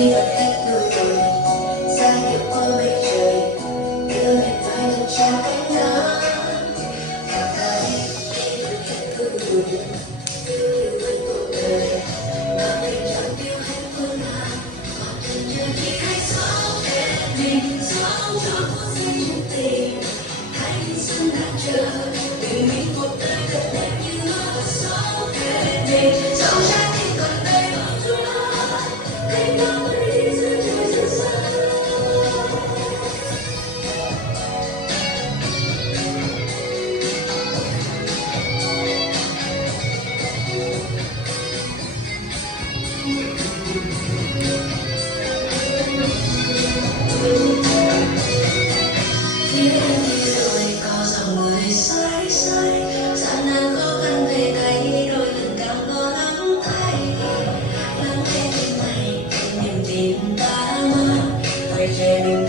khi gần hết người rồi ra hiệu qua mây trời đưa về vai thật cho cánh lá và ta đi khi gần hết người rồi yêu gần cuộc đời mà tình chẳng yêu hết phương nào còn tình như khi hãy sống để mình sống cho phút giây chung tình thanh xuân đang chờ vì mình cuộc đời thật đẹp như mơ sống để mình sống trái tim còn đây bao thứ hãy ngắm đi giữa trời rất xa. Phía em đi rồi có dòng người say say gian nan khó khăn về cây đôi lần càng lo lắng thay lắng nghe tim này niềm tin ta mang quay về mình